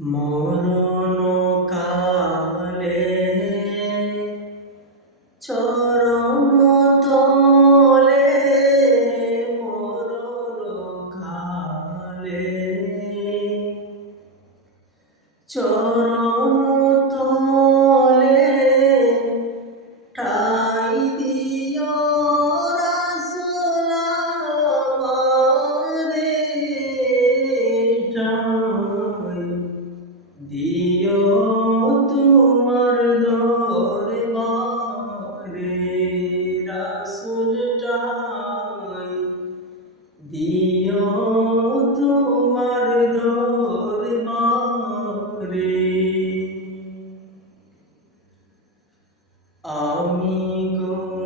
মরণ কালে চরম তলে মরণ কালে চরণ Amigo.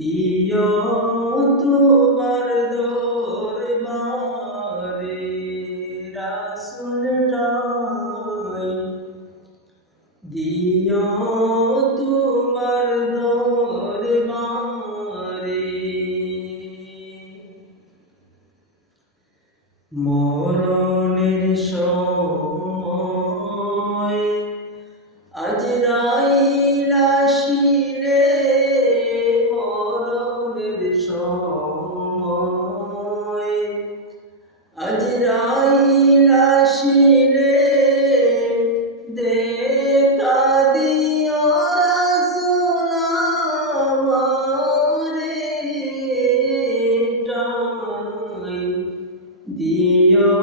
দিও তোমার দরবারে রাসূল ঠাই দিও তোমার দরবারে। মরণের সময়। আজরাইল আসিলে দেখা দিও রাসূল আমারে ঠাই দিও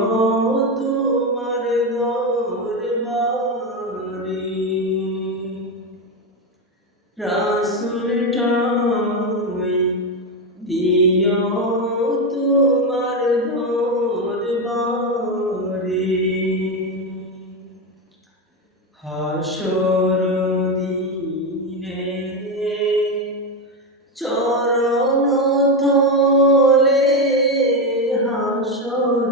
দিও তোমার দরবারে হাসর দিনে চরণ তলে হাসর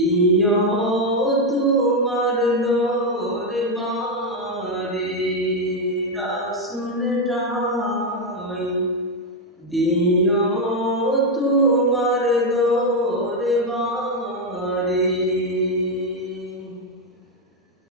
দিও তোমার